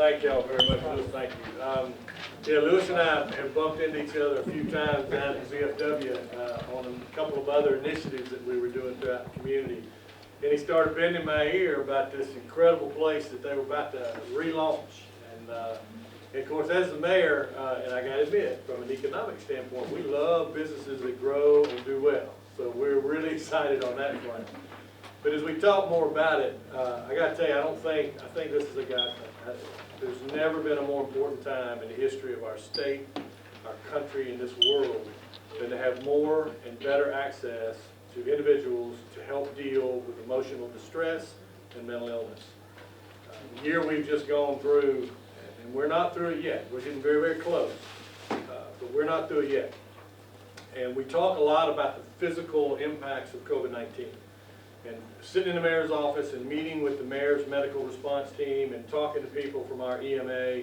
Thank y'all very much, Lewis. Thank you. Yeah, Lewis and I have bumped into each other a few times down at ZFW on a couple of other initiatives that we were doing throughout the community. And he started bending my ear about this incredible place that they were about to relaunch. And of course, as the mayor, and I got to admit, from an economic standpoint, we love businesses that grow and do well. So we're really excited on that front. But as we talk more about it, I got to tell you, I think this is a guy. There's never been a more important time in the history of our state, our country, and this world than to have more and better access to individuals to help deal with emotional distress and mental illness. The year we've just gone through, and we're not through it yet. We're getting very, very close, but we're not through it yet. And we talk a lot about the physical impacts of COVID-19. And sitting in the mayor's office and meeting with the mayor's medical response team and talking to people from our EMA,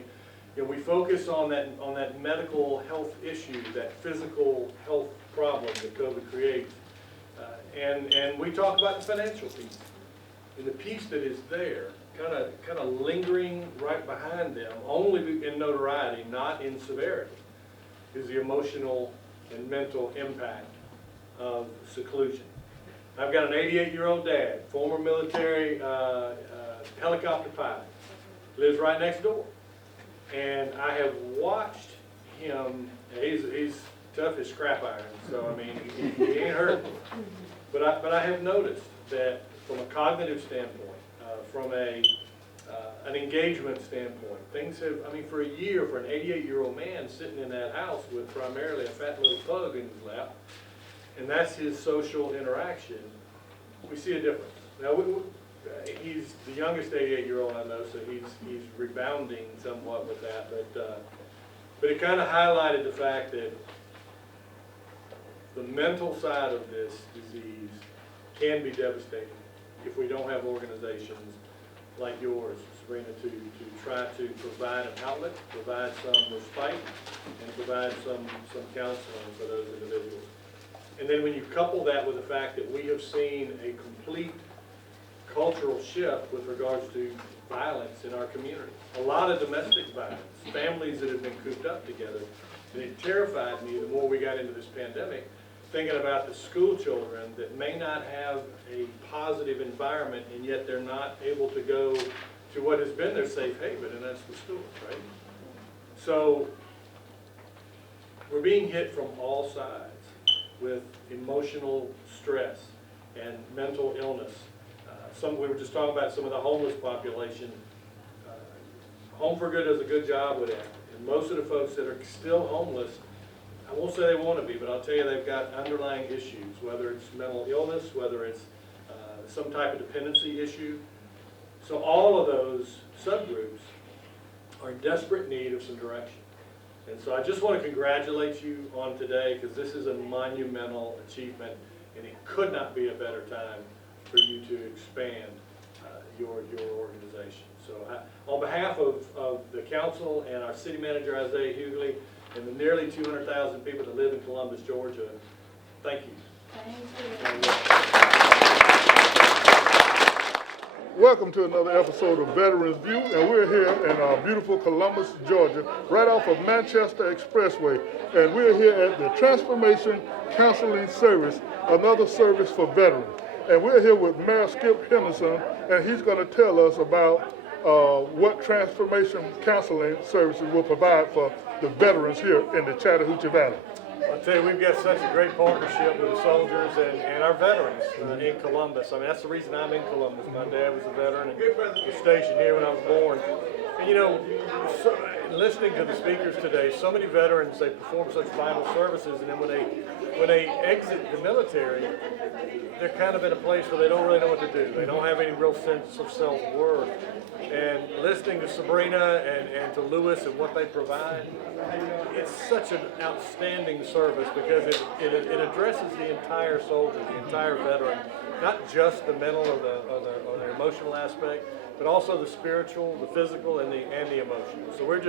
we focus on that medical health issue, that physical health problem that COVID creates. And we talk about the financial piece. And the piece that is there, kind of lingering right behind them, only in notoriety, not in severity, is the emotional and mental impact of seclusion. I've got an 88-year-old dad, former military helicopter pilot, lives right next door. And I have watched him, he's tough as scrap iron, so I mean, he ain't hurt. But I have noticed that from a cognitive standpoint, from an engagement standpoint, things have, I mean, for a year, for an 88-year-old man sitting in that house with primarily a fat little pug in his lap, and that's his social interaction, we see a difference. Now, he's the youngest 88-year-old I know, so he's rebounding somewhat with that, but it kind of highlighted the fact that the mental side of this disease can be devastating if we don't have organizations like yours, Sabrina, to try to provide an outlet, provide some respite, and provide some counseling for those individuals. And then when you couple that with the fact that we have seen a complete cultural shift with regards to violence in our community. A lot of domestic violence, families that have been cooped up together. And it terrified me the more we got into this pandemic, thinking about the school children that may not have a positive environment, and yet they're not able to go to what has been their safe haven, and that's the schools, right? So we're being hit from all sides with emotional stress and mental illness. We were just talking about some of the homeless population. Home for Good does a good job with that. And most of the folks that are still homeless, I won't say they want to be, but I'll tell you they've got underlying issues, whether it's mental illness, whether it's some type of dependency issue. So all of those subgroups are in desperate need of some direction. And so I just want to congratulate you on today, because this is a monumental achievement, and it could not be a better time for you to expand your organization. So on behalf of the council and our city manager, Isaiah Hughley, and the nearly 200,000 people that live in Columbus, Georgia, thank you. Thank you. Welcome to another episode of Veterans View, and we're here in beautiful Columbus, Georgia, right off of Manchester Expressway, and we're here at the Transformation Counseling Service, another service for veterans. And we're here with Mayor Skip Henderson, and he's going to tell us about what Transformation Counseling Services will provide for the veterans here in the Chattahoochee Valley. I'll tell you, we've got such a great partnership with the soldiers and our veterans in Columbus. I mean, that's the reason I'm in Columbus. My dad was a veteran and was stationed here when I was born. And listening to the speakers today, so many veterans, they perform such vital services, and then when they exit the military, they're kind of in a place where they don't really know what to do. They don't have any real sense of self-worth. And listening to Sabrina and to Lewis and what they provide, it's such an outstanding service, because it addresses the entire soldier, the entire veteran, not just the mental or the emotional aspect, but also the spiritual, the physical, and the emotional. So we're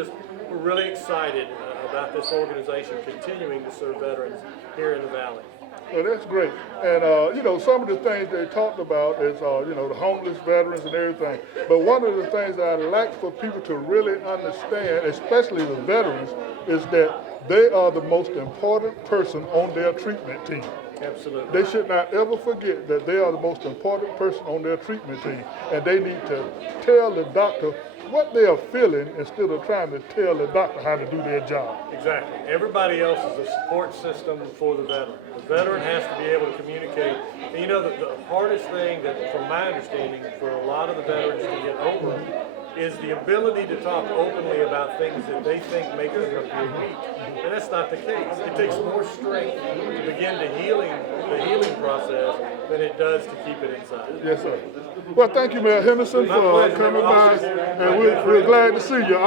really excited about this organization continuing to serve veterans here in the Valley. Well, that's great. And, some of the things they talked about is, the homeless veterans and everything. But one of the things that I'd like for people to really understand, especially the veterans, is that they are the most important person on their treatment team. Absolutely. They should not ever forget that they are the most important person on their treatment team. And they need to tell the doctor what they are feeling instead of trying to tell the doctor how to do their job. Exactly. Everybody else is a support system for the veteran. The veteran has to be able to communicate. And the hardest thing that, from my understanding, for a lot of the veterans to get over is the ability to talk openly about things that they think make them appear weak. And that's not the case. It takes more strength to begin the healing process than it does to keep it inside. Yes, sir. Well, thank you, Mayor Henderson, for coming by, and we're glad to see you.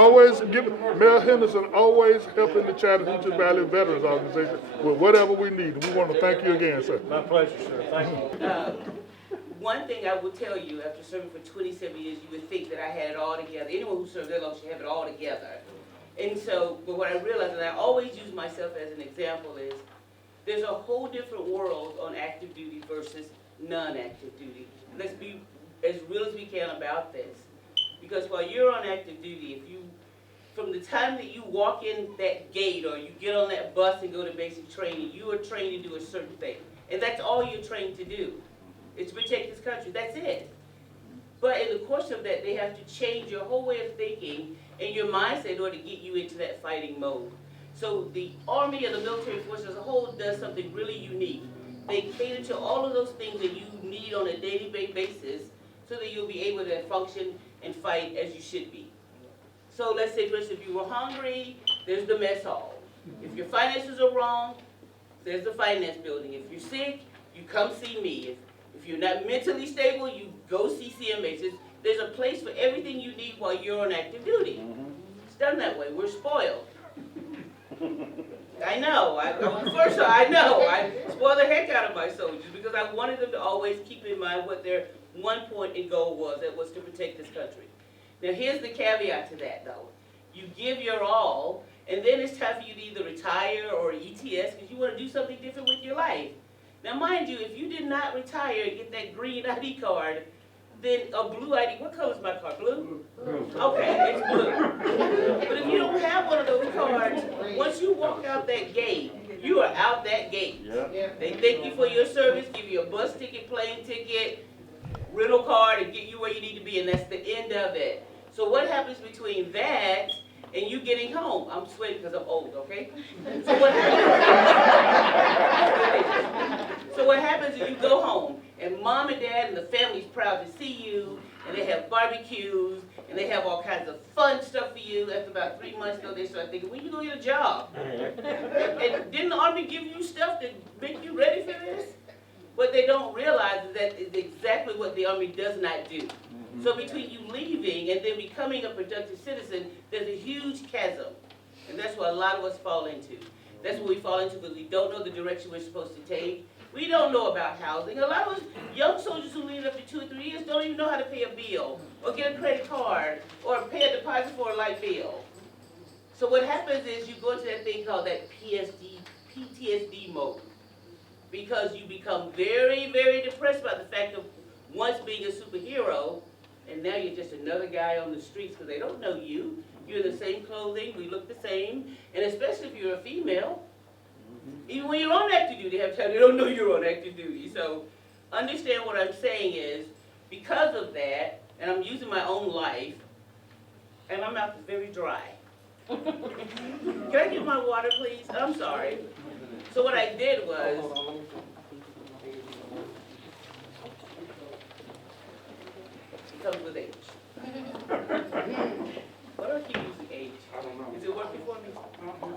Mayor Henderson always helping the Chattahoochee Valley Veterans Organization with whatever we need. We want to thank you again, sir. My pleasure, sir. Thank you. One thing I will tell you, after serving for 27 years, you would think that I had it all together. Anyone who served that long should have it all together. And so, but what I realized, and I always use myself as an example, is there's a whole different world on active duty versus non-active duty. Let's be as real as we can about this. Because while you're on active duty, from the time that you walk in that gate or you get on that bus and go to basic training, you are trained to do a certain thing. And that's all you're trained to do. It's to protect this country. That's it. But in the course of that, they have to change your whole way of thinking and your mindset in order to get you into that fighting mode. So the Army or the military force as a whole does something really unique. They cater to all of those things that you need on a daily basis so that you'll be able to function and fight as you should be. So let's say, for instance, if you were hungry, there's the mess hall. If your finances are wrong, there's the finance building. If you're sick, you come see me. If you're not mentally stable, you go see CMH. There's a place for everything you need while you're on active duty. It's done that way. We're spoiled. I know. I spoiled the heck out of my soldiers because I wanted them to always keep in mind what their one point and goal was. That was to protect this country. Now here's the caveat to that, though. You give your all, and then it's time for you to either retire or ETS because you want to do something different with your life. Now, mind you, if you did not retire and get that green ID card, then a blue ID, what color is my card? Blue? Okay, it's blue. But if you don't have one of those cards, once you walk out that gate, you are out that gate. They thank you for your service, give you a bus ticket, plane ticket, rental card, and get you where you need to be, and that's the end of it. So what happens between that and you getting home? I'm sweating because I'm old, okay? So what happens is you go home, and mom and dad and the family's proud to see you, and they have barbecues, and they have all kinds of fun stuff for you. After about 3 months, though, they start thinking, when you gonna get a job? And didn't the Army give you stuff to make you ready for this? What they don't realize is that is exactly what the Army does not do. So between you leaving and then becoming a productive citizen, there's a huge chasm. And that's what a lot of us fall into. That's what we fall into because we don't know the direction we're supposed to take. We don't know about housing. A lot of us young soldiers who leave after 2 or 3 years don't even know how to pay a bill or get a credit card or pay a deposit for a light bill. So what happens is you go into that thing called that PTSD mode because you become very, very depressed about the fact of once being a superhero, and now you're just another guy on the streets because they don't know you. You're in the same clothing, we look the same, and especially if you're a female. Even when you're on active duty, they don't know you're on active duty. So understand what I'm saying is, because of that, and I'm using my own life, and my mouth is very dry. Can I get my water, please? I'm sorry. So what I did was, it comes with age. Why do I keep using age? I don't know. Is it working for me?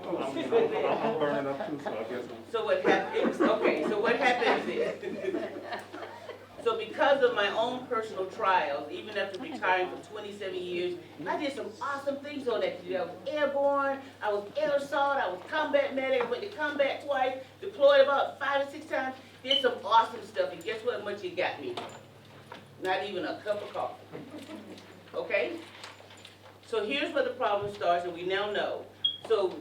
I'm burning up too, so I guess. So what happens, so what happens is, so because of my own personal trials, even after retiring for 27 years, I did some awesome things on that. I was airborne, I was air assault, I was combat medic, I went to combat twice, deployed about 5 or 6 times, did some awesome stuff, and guess what much it got me? Not even a cup of coffee. Okay? So here's where the problem starts, and we now know. So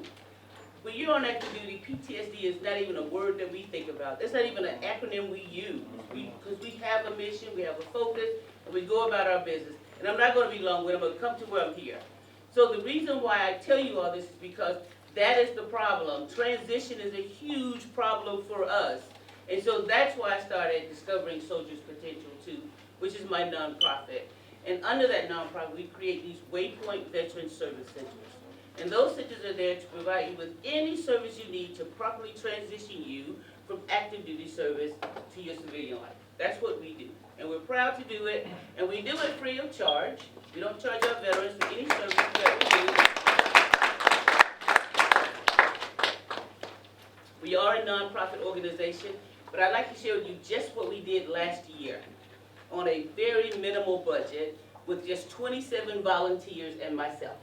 when you're on active duty, PTSD is not even a word that we think about. It's not even an acronym we use. Because we have a mission, we have a focus, and we go about our business. And I'm not going to be long-winded, I'm going to come to where I'm here. So the reason why I tell you all this is because that is the problem. Transition is a huge problem for us. And so that's why I started Discovering Soldiers' Potential too, which is my nonprofit. And under that nonprofit, we create these Waypoint Veteran Service Centers. And those centers are there to provide you with any service you need to properly transition you from active duty service to your civilian life. That's what we do. And we're proud to do it. And we do it free of charge. We don't charge our veterans for any services that we do. We are a nonprofit organization, but I'd like to share with you just what we did last year on a very minimal budget with just 27 volunteers and myself.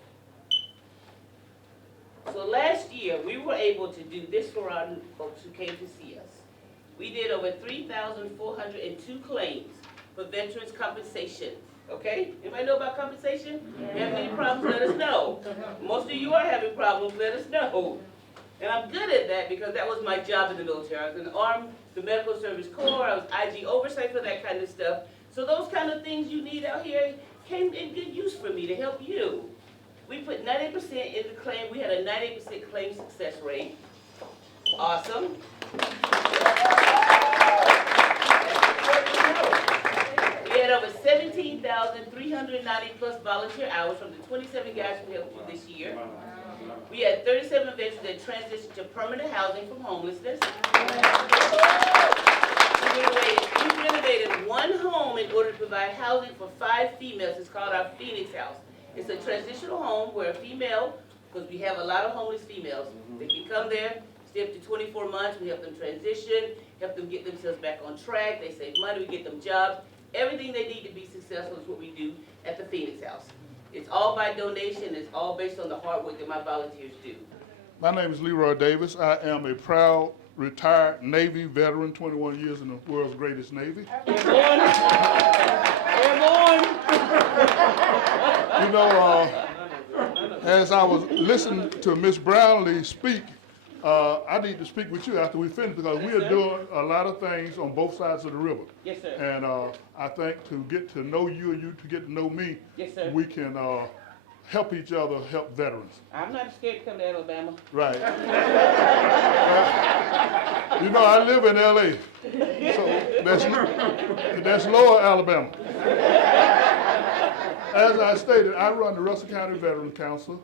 So last year, we were able to do this for our folks who came to see us. We did over 3,402 claims for veterans compensation. Okay? Anybody know about compensation? If you have any problems, let us know. Most of you are having problems, let us know. And I'm good at that because that was my job in the military. I was in the Armed, the Medical Service Corps, I was IG oversight for that kind of stuff. So those kind of things you need out here came in good use for me to help you. We put 90% in the claim. We had a 98% claim success rate. Awesome. We had over 17,390 plus volunteer hours from the 27 guys who helped you this year. We had 37 veterans that transitioned to permanent housing from homelessness. We renovated one home in order to provide housing for 5 females. It's called our Phoenix House. It's a transitional home where a female, because we have a lot of homeless females, they can come there, stay up to 24 months, we help them transition, help them get themselves back on track, they save money, we get them jobs. Everything they need to be successful is what we do at the Phoenix House. It's all by donation, it's all based on the hard work that my volunteers do. My name is Leroy Davis. I am a proud retired Navy veteran, 21 years in the world's greatest Navy. Airborne! Airborne! You know, as I was listening to Miss Brownlee speak, I need to speak with you after we finish because we are doing a lot of things on both sides of the river. Yes, sir. And I think to get to know you and you to get to know me, Yes, sir. we can help each other help veterans. I'm not scared to come to Alabama. Right. You know, I live in L.A., so that's Lower Alabama. As I stated, I run the Russell County Veterans Council.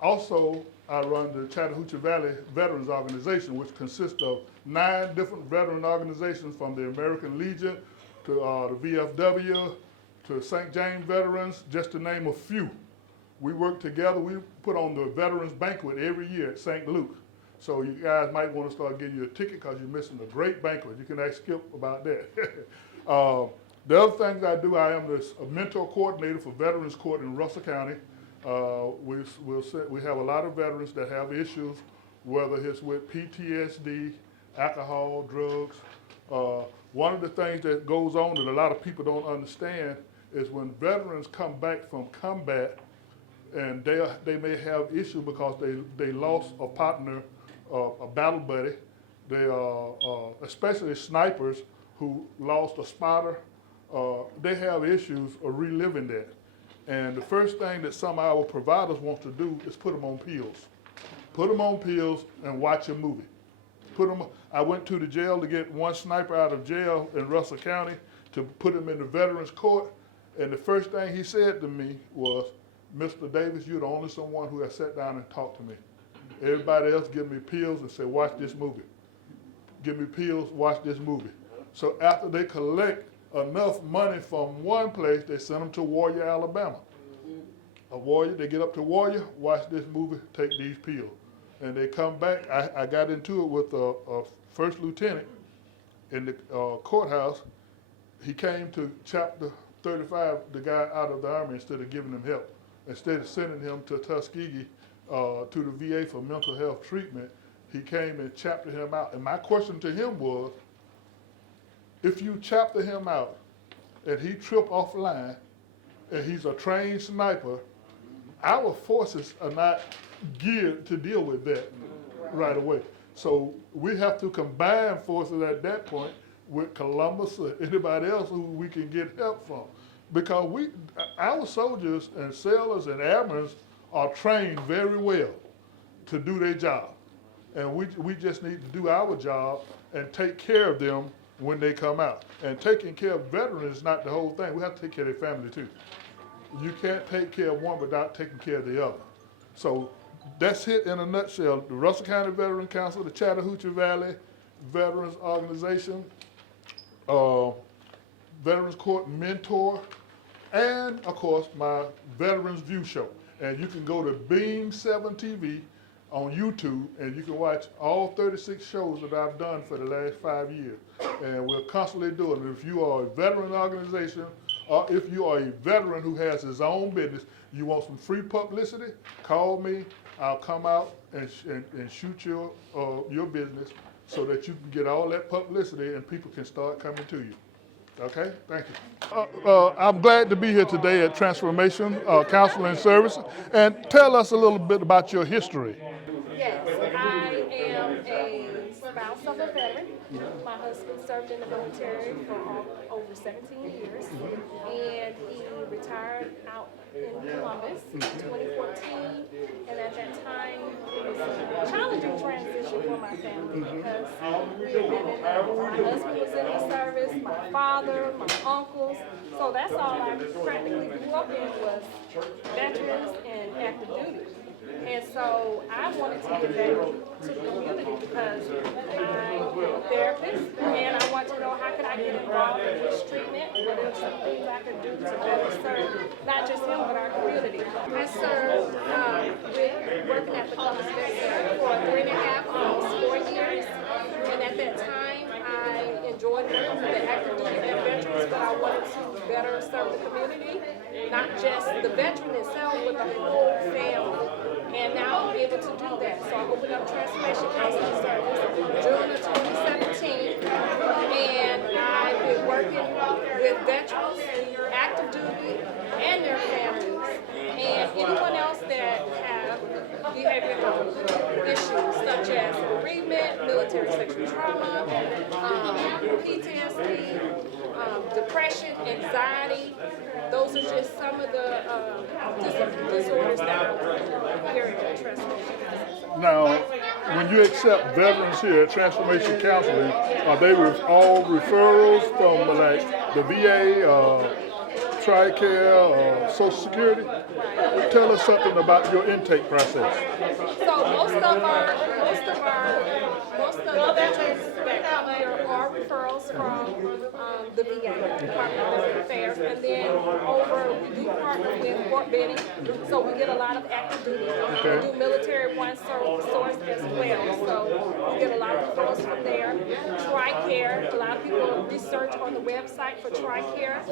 Also, I run the Chattahoochee Valley Veterans Organization, which consists of 9 different veteran organizations from the American Legion to the VFW to St. James Veterans, just to name a few. We work together. We put on the Veterans Banquet every year at St. Luke. So you guys might want to start getting you a ticket because you're missing a great banquet. You can ask Skip about that. The other things I do, I am a mentor coordinator for Veterans Court in Russell County. We have a lot of veterans that have issues, whether it's with PTSD, alcohol, drugs. One of the things that goes on that a lot of people don't understand is when veterans come back from combat, and they may have issues because they lost a partner, a battle buddy. They especially snipers who lost a spotter. They have issues of reliving that. And the first thing that some of our providers want to do is put them on pills. Put them on pills and watch a movie. I went to the jail to get one sniper out of jail in Russell County to put him in the Veterans Court. And the first thing he said to me was, "Mr. Davis, you're the only someone who has sat down and talked to me. Everybody else give me pills and say, watch this movie. Give me pills, watch this movie." So after they collect enough money from one place, they send them to Warrior, Alabama. They get up to Warrior, watch this movie, take these pills. And they come back. I got into it with a first lieutenant in the courthouse. He came to chapter 35, the guy out of the Army, instead of giving him help. Instead of sending him to Tuskegee, to the VA for mental health treatment, he came and chaptered him out. And my question to him was, if you chapter him out and he trip off line and he's a trained sniper, our forces are not geared to deal with that. right away. So we have to combine forces at that point with Columbus or anybody else who we can get help from. Because our soldiers and sailors and airmen are trained very well to do their job. And we just need to do our job and take care of them when they come out. And taking care of veterans is not the whole thing. We have to take care of their family too. You can't take care of one without taking care of the other. So that's it in a nutshell. The Russell County Veteran Council, the Chattahoochee Valley Veterans Organization, Veterans Court Mentor, and of course my Veterans View Show. And you can go to Beam 7 TV on YouTube, and you can watch all 36 shows that I've done for the last 5 years. And we're constantly doing it. If you are a veteran organization, or if you are a veteran who has his own business, you want some free publicity, call me. I'll come out and shoot your business so that you can get all that publicity and people can start coming to you. Okay, thank you. I'm glad to be here today at Transformation Counseling Service. And tell us a little bit about your history. Yes, I am a spouse of a veteran. My husband served in the military for over 17 years, and he retired out in Columbus in 2014. And at that time, it was a challenging transition for my family because my husband was in the service, my father, my uncles. So that's all I practically grew up in was veterans and active duty. And so I wanted to give back to the community because I'm a therapist and I want to know how can I get involved in this treatment, what are some things I could do to better serve not just him but our community. I served with working at the Columbus Vet Center for 3.5, almost 4 years. And at that time I enjoyed working with the active duty and veterans, but I wanted to better serve the community, not just the veteran itself, but the whole family. And now I'm able to do that. So I opened up Transformation Counseling Service June of 2017. And I've been working with veterans, active duty, and their families. And anyone else that have behavioral issues such as bereavement, military sexual trauma, PTSD, depression, anxiety. Those are just some of the disorders that are here at Transformation. Now, when you accept veterans here at Transformation Counseling, are they all referrals from like the VA, TRICARE, Social Security? Tell us something about your intake process. So most of the veterans that come here are referrals from the VA, Department of Veterans Affairs, and then we do partner with Fort Benning, so we get a lot of active duty. Okay. We do military one source as well, so we get a lot of referrals from there. TRICARE, a lot of people research on the website for TRICARE,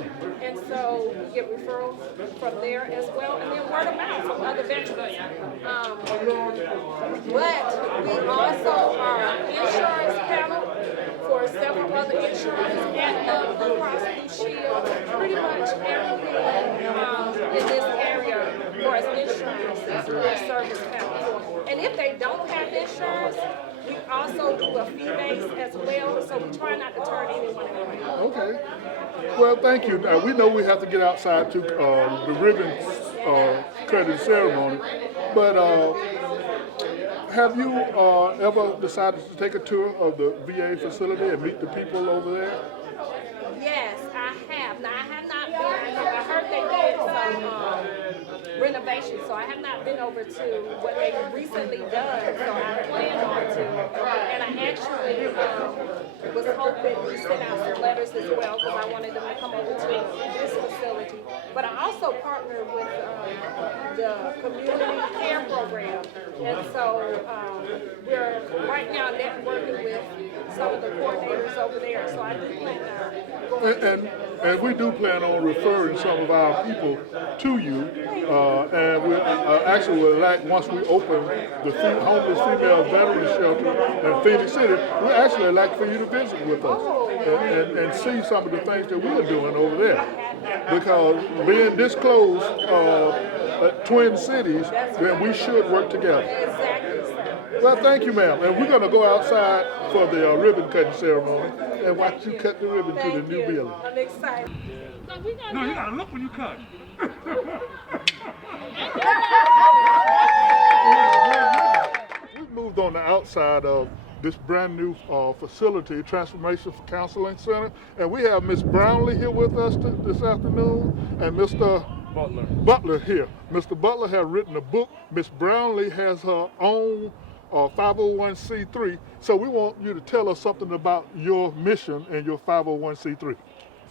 and so we get referrals from there as well, and then word of mouth from other veterans. But we also are an insurance panel for several other insurances, Aetna, Blue Cross Blue Shield, pretty much everything in this area for us insurance we're a service panel for. And if they don't have insurance, we also do a fee base as well, so we try not to turn anyone away. Okay. Well, thank you. We know we have to get outside to the ribbon cutting ceremony, but have you ever decided to take a tour of the VA facility and meet the people over there? Yes, I have. Now, I have not been, I heard they did some renovations, so I have not been over to what they've recently done, so I plan on to. And I actually was hoping to send out some letters as well, because I wanted them to come over to this facility. But I also partnered with the community care program, and so we're right now networking with some of the coordinators over there, so I do plan on And we do plan on referring some of our people to you, and we actually would like, once we open the homeless female veteran shelter in Phoenix City, we actually like for you to visit with us and see some of the things that we're doing over there. Because being this close, Twin Cities, then we should work together. Exactly, sir. Well, thank you, ma'am. And we're going to go outside for the ribbon cutting ceremony and watch you cut the ribbon to the new building. I'm excited. No, you gotta look when you cut. We've moved on the outside of this brand new facility, Transformation Counseling Center, and we have Miss Brownlee here with us this afternoon, and Mr. Butler here. Mr. Butler has written a book. Miss Brownlee has her own 501c3. So we want you to tell us something about your mission and your 501c3.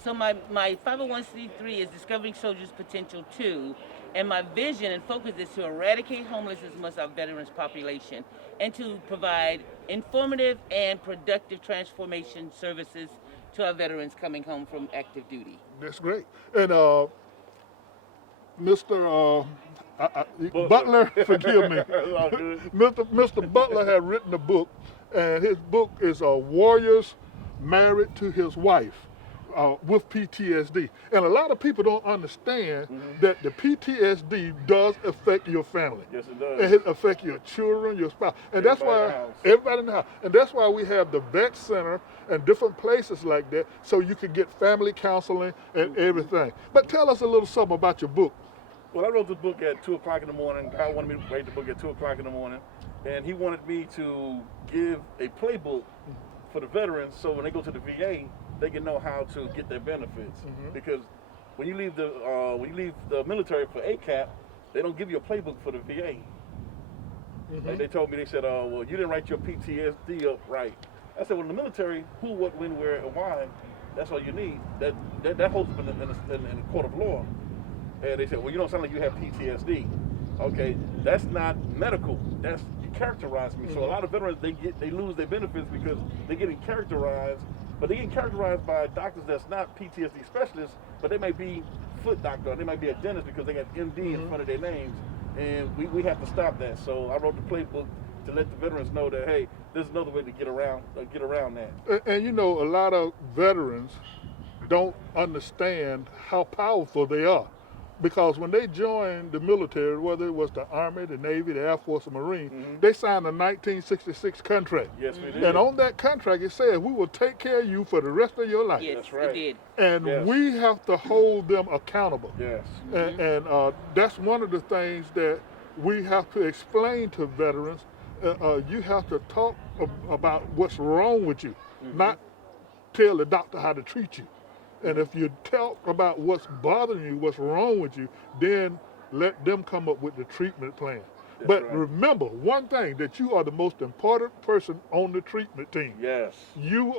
So my 501c3 is Discovering Soldiers' Potential 2, and my vision and focus is to eradicate homelessness amongst our veterans population and to provide informative and productive transformation services to our veterans coming home from active duty. That's great. And Mr. Butler, forgive me. Mr. Butler had written a book, and his book is Warriors Married to His Wife. With PTSD. And a lot of people don't understand that the PTSD does affect your family. Yes, it does. And it affects your children, your spouse. And that's why everybody in the house. And that's why we have the vet center and different places like that so you can get family counseling and everything. But tell us a little something about your book. Well, I wrote this book at 2 o'clock in the morning. God wanted me to write the book at 2 o'clock in the morning. And he wanted me to give a playbook for the veterans so when they go to the VA, they can know how to get their benefits. Because when you leave the military for ACAP, they don't give you a playbook for the VA. Like they told me, they said, well, you didn't write your PTSD up right. I said, well, in the military, who, what, when, where, and why, that's all you need. That holds up in the court of law. And they said, well, you don't sound like you have PTSD. Okay, that's not medical. That's, you characterize me. So a lot of veterans, they lose their benefits because they're getting characterized. But they're getting characterized by doctors that's not PTSD specialists, but they may be foot doctor, or they might be a dentist because they got MD in front of their names. And we have to stop that. So I wrote the playbook to let the veterans know that, hey, there's another way to get around that. And you know, a lot of veterans don't understand how powerful they are. Because when they joined the military, whether it was the Army, the Navy, the Air Force, or Marine, they signed a 1966 contract. Yes, we did. And on that contract, it said, we will take care of you for the rest of your life. Yes, That's right. it did. And we have to hold them accountable. Yes. And that's one of the things that we have to explain to veterans. You have to talk about what's wrong with you, not tell the doctor how to treat you. And if you talk about what's bothering you, what's wrong with you, then let them come up with the treatment plan. But remember one thing, that you are the most important person on the treatment team. Yes. You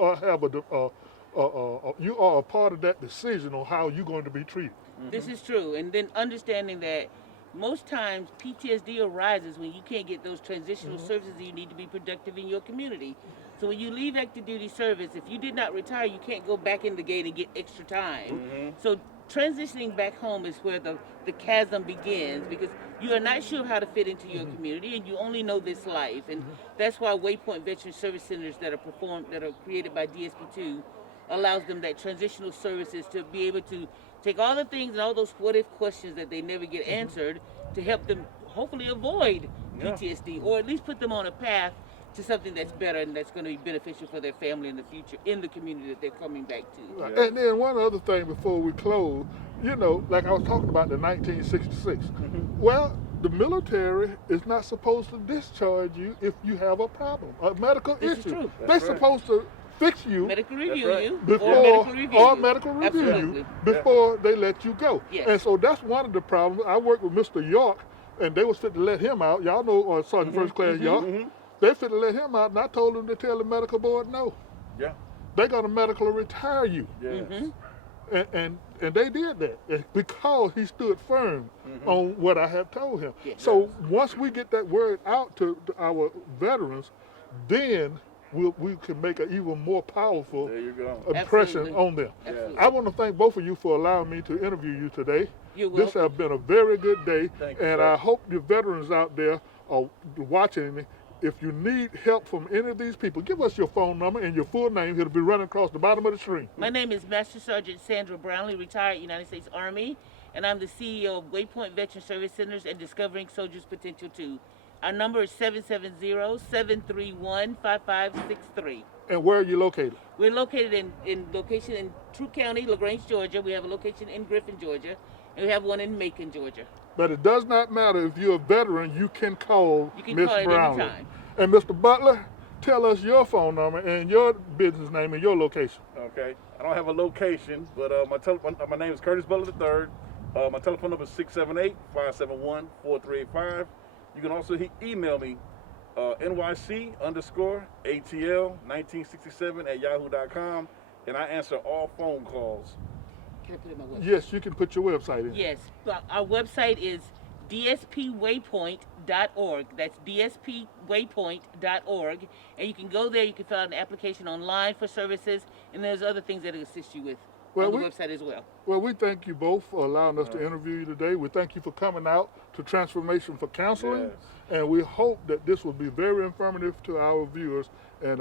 you are a part of that decision on how you're going to be treated. This is true. And then understanding that most times PTSD arises when you can't get those transitional services that you need to be productive in your community. So when you leave active duty service, if you did not retire, you can't go back in the gate and get extra time. So transitioning back home is where the chasm begins, because you are not sure how to fit into your community and you only know this life. And that's why Waypoint Veteran Service Centers that are created by DSP2 allows them that transitional services to be able to take all the things and all those what if questions that they never get answered to help them hopefully avoid PTSD, or at least put them on a path to something that's better and that's going to be beneficial for their family in the future in the community that they're coming back to. Right. And then one other thing before we close, you know, like I was talking about the 1966. Well, the military is not supposed to discharge you if you have a problem, a medical This is issue. true. They're supposed to fix you Medical review you before or medical review you. you before they let you go. Yes. And so that's one of the problems. I worked with Mr. York, and they was fit to let him out. Y'all know Sergeant First Class York. They fit to let him out, and I told them to tell the medical board no. Yeah. They're gonna medically retire you. Yes. And they did that because he stood firm on what I had told him. Yes. So once we get that word out to our veterans, then we can make an even more powerful There you go. impression Absolutely. on them. Absolutely. I want to thank both of you for allowing me to interview you today. You're This welcome. has been a very good day, Thank you, and sir. I hope the veterans out there are watching. If you need help from any of these people, give us your phone number and your full name. It'll be running across the bottom of the screen. My name is Master Sergeant Sandra Brownlee, retired United States Army, and I'm the CEO of Waypoint Veteran Service Centers and Discovering Soldiers' Potential 2. Our number is 770-731-5563. And where are you located? We're located in location in True County, LaGrange, Georgia. We have a location in Griffin, Georgia, and we have one in Macon, Georgia. But it does not matter if you're a veteran, you can call You can Ms. call at any Brownlee. time. And Mr. Butler, tell us your phone number and your business name and your location. Okay. I don't have a location, but my name is Curtis Butler III. My telephone number is 678-571-4385. You can also email me, NYC_ATL1967@yahoo.com, and I answer all phone calls. Can I put it on my website? Yes, you can put your website in. Yes. Our website is dspwaypoint.org. That's dspwaypoint.org. And you can go there, you can fill out an application online for services, and there's other things that will assist you with on the website as well. Well, we thank you both for allowing us to interview you today. We thank you for coming out to Transformation for Counseling. Yes. And we hope that this will be very informative to our viewers. And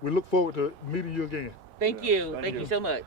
we look forward to meeting you again. Thank you. Thank Thank you you. so much.